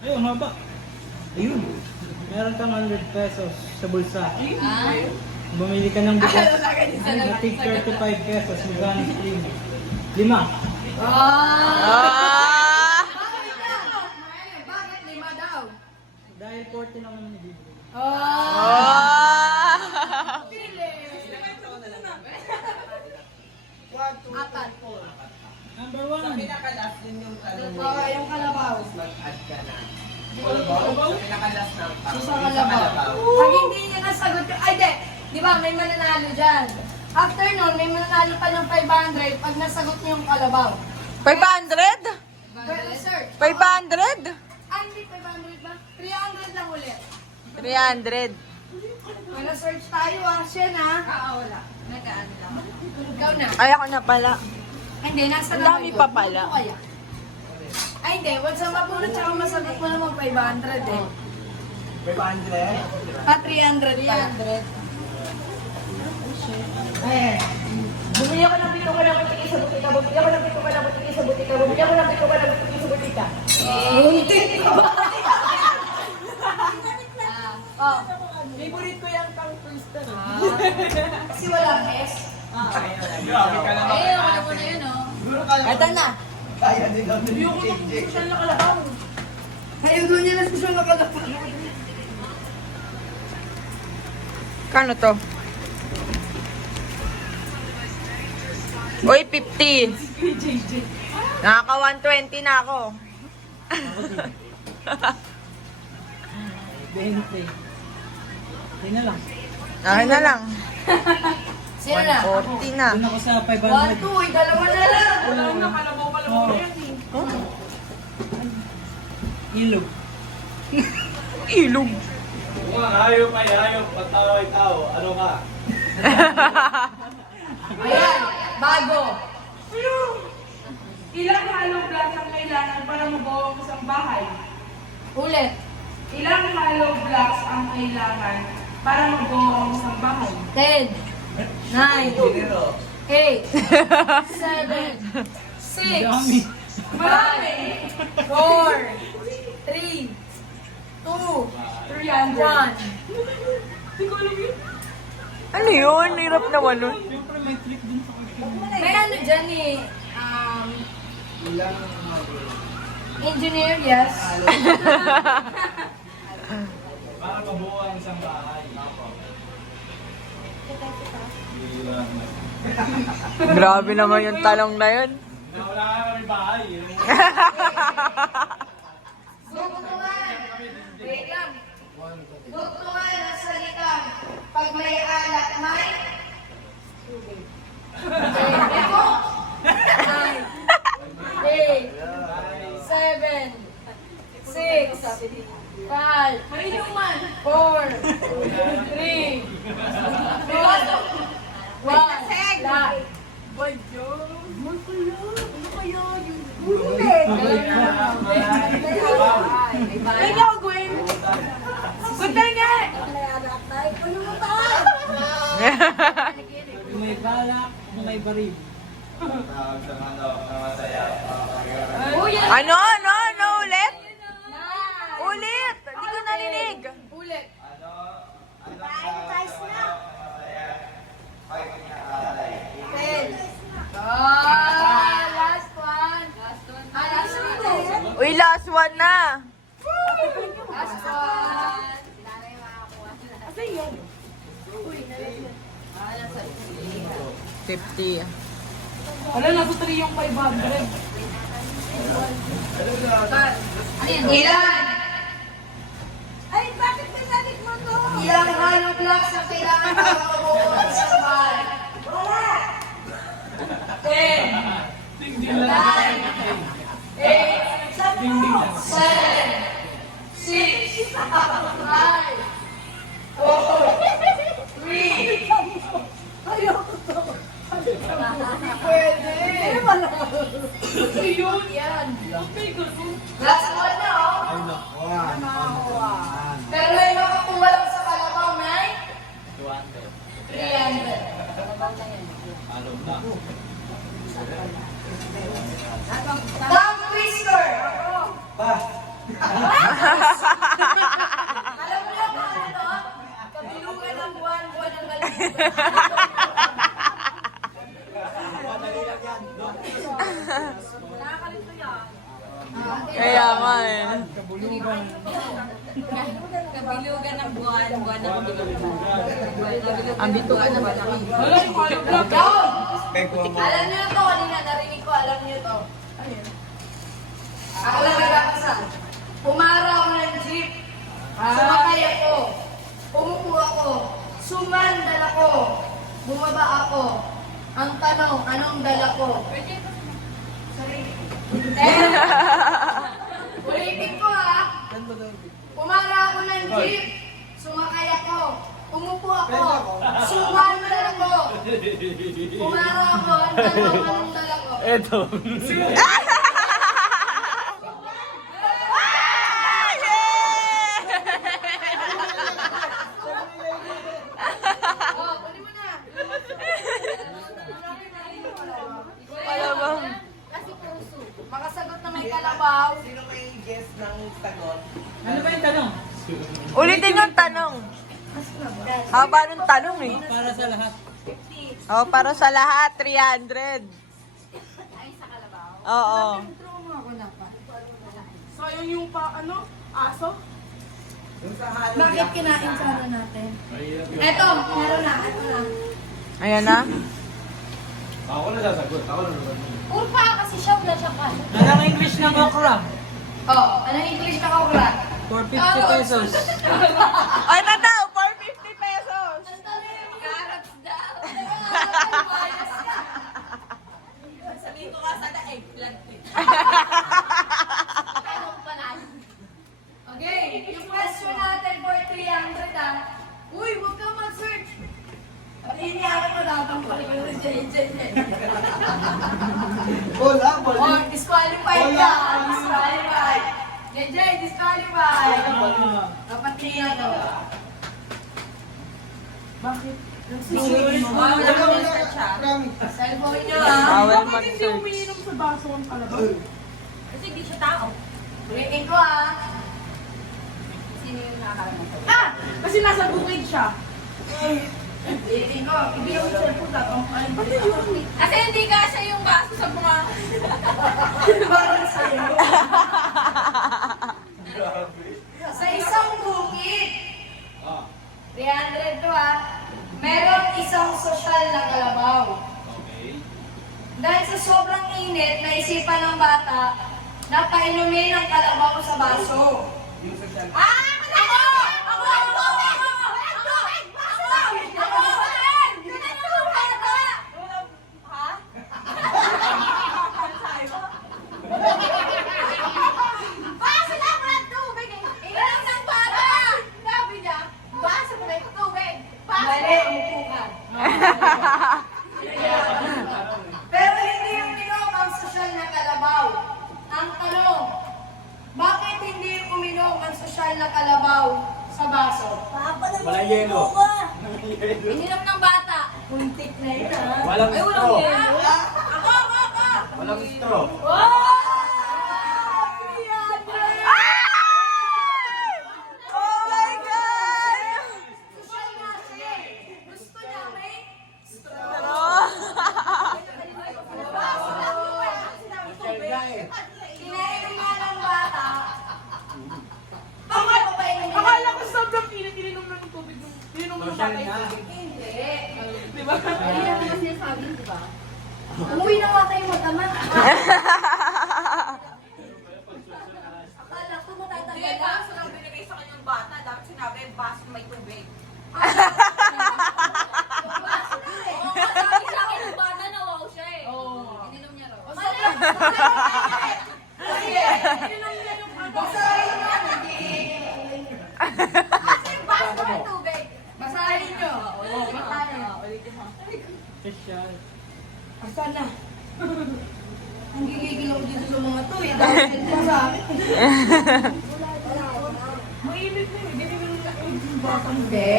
Ayun, haba. Ayun. Meron kang 100 pesos sa bulsa. Bumili ka ng bigas na tig 35 pesos. Magkano sa tig? 5. Bakit 5 daw? Dahil 40 lang naman ibibigay. Apat. Number 1. Pinakalas din yung tanong mo. Oo, yung kalabaw. Mag-add ka na. Sa pinakalas ng tanong. Sa kalabaw. Pag hindi niya nasagot yung... Ay, di ba, may mananalo dyan. After nun, may mananalo pa ng 500 pag nasagot niyo yung kalabaw. 500? Pero search. 500? Ay, hindi 500 ba? 300 lang ulit. 300. May search tayo siya na. Wala. Nag-ano lang. Ikaw na. Ay, ako na pala. Ay, hindi, nasa Ang na dami kayo? pa pala. Ano kaya? Ay, hindi. Wag sa mapulot, tsaka masagot mo naman 500 eh. 500? 300 pa. 300. Bumili ako ng bito ko ng butiki sa butika. Bumili ako ng bito ko ng butiki sa butika. Bumili ako ng bito ko ng butiki sa butika. Favorite ko yung pang twister. Kasi walang S. Wala mo na yun, oh. Ito na. Kaya din daw ni JJ. Ayaw doon niya na susunod na kalabaw. Kano to? Uy, 50. Nakaka 120 na ako. 20. Hindi na lang. Akin na lang. Sino na? 140 na. Doon ako sa 500. 1, 2, dalawa na lang. Oo. Ilog. Ilog. Kung ang hayop ay hayop, pagtao ay tao, ano ka? Ayan, bago. Ilang hollow blocks ang kailangan para mabuo ang isang bahay? Ulit. Ilang hollow blocks ang kailangan para mabuo ang isang bahay? 10, 9, Dinero. 8, 7, 6, Dami. 5, 4, 3, 2, 1. Ano yun? Hirap naman nun. Siyempre may trick din sa kanya. May ano dyan eh, Ilang engineer, yes. Para mabuo ang isang bahay. Grabe naman yung talong na yun. Wala ka kami bahay. Dugtungan. Wait lang. Dugtungan ang salitang pag may alak, may tubig. Ito. 9, 8, 7, 6, 5, 4, 3, 2, 1. Lahat. Ikaw, Gwen! Good nga! Kung may balak, kung may baril. Tawag sa manok na masaya. Ano? Ano ulit? Ulit! Hindi ko narinig. Ulit. Ten. Last one. Last one. Last one. Uy, last one na. Last one. 50. Wala, nasa 3 yung 500. Ilan? Ay, bakit pinagit mo to? Ilang hollow blocks ang kailangan para mabuo ang isang bahay? Wala. 10, 9, 8, 7, 6, 5, 4, 3, Pwede. Ayun! Yan. Okay, ganun. Last one na, oh. Pero may makakuha lang sa kalabaw, may? 300. Alam na. Tongue twister. Pa. Alam mo yung ano to? Kabilugan ng buwan, buwan ng galing. Nakakalito yan. Kaya nga eh. Kabulugan. Kabilugan ng buwan, buwan ng Ang bituan naman ako. Wala yung hollow block. Alam niyo to, kanina narinig ko, alam niyo to. Ako lang nagkakasal. Pumaraw ng jeep. Sumakay ako. Umupo ako. Sumandal ako. Bumaba ako. Ang tanong, anong dala ko? Ulitin ko ha. Pumara ako ng jeep. Sumakay ako. Umupo ako. Sumandal ako. Pumara ako. Ang tanong, anong dala ko? Eto. Oh, kunin mo na. Malamang. Kasi puso. Makasagot na may kalabaw. Sino may guess ng sagot? Ano ba yung tanong? Ulitin yung tanong. Haba nung tanong eh. Para sa lahat. Oh, para sa lahat, 300. Ay, sa kalabaw. Oo. Sayang yung aso? Yung sa halo Bakit kinain sana natin? Eto, meron na. Eto na. Ayan na. Ako na sasagot. Ako na sasagot. Urpa kasi siya, wala siya pa. Anong English ng okra? Oh, anong English na kaura? For 50 pesos. Ay, tataw, 450 pesos. Ang dali, carrots daw. Sabihin ko nga sana eggplant eh. Tanong pa na. Okay, yung question natin for 300 ah. Uy, huwag kang mag-search. Hindi ako matapang pa rin ng JJ. Wala, Oh, disqualified ka. Disqualified. JJ, disqualified. Dapat niya to. Bakit? Bawal ako sa chat. Cellphone niyo ah. Bawal Bakit hindi mag-search. umiinom sa baso ang kalabaw? Kasi di siya tao. Ulitin ko ah. Sino yung nakakaroon ko? Ah! Kasi nasa bukid siya. Ulitin ko. Hindi yung cellphone tatang. Ay, ba't yun? Kasi hindi kasya yung baso sa mga... Sa isang bukid. 300 to ah. Meron isang sosyal na kalabaw. Okay. Dahil sa sobrang init, naisipan ng bata na painumin ang kalabaw sa baso. Yung social. Ah! Ako! Ako! Ako! Ha? Baso lang mo ng tubig eh. Ilang ng bata. Sabi niya, baso mo ng tubig. Mali, umupo ka. Pero hindi yung minom ang sosyal na kalabaw. Ang tanong, bakit hindi uminom ang sosyal na kalabaw sa baso? Walang yelo. Ininom ng bata. Puntik na yun ah. Walang Ay, straw. yelo. Ako! Walang straw. Oh! Oh my God! Sosyal nga siya eh. Gusto niya may baso lang yung walang sinabing tubig. Kinainom nga ng bata. Bakit pa painumin? Akala ko sobrang init, ininom ng tubig. Ininom ng Social tatay. nga. Hindi. Di ba? Ayun ang sinasabi, di ba? Umuwi na nga kayo matama. Akala ko matatagal. Hindi, baso lang binigay sa kanyang bata. Dapat sinabi, baso may tubig. Baso na eh. Oo, sabi sa akin ng bata na wow siya eh. Oo. Ininom niya raw. Sige, ininom niya yung Basahin nyo. Kasi baso ng tubig. Basahin nyo. Oo, basahin. Special. Asan na? Ang gigigil ako dito sa mga to eh. Dahil ito sa akin. mainit na eh. Hindi rin yung batang Hindi.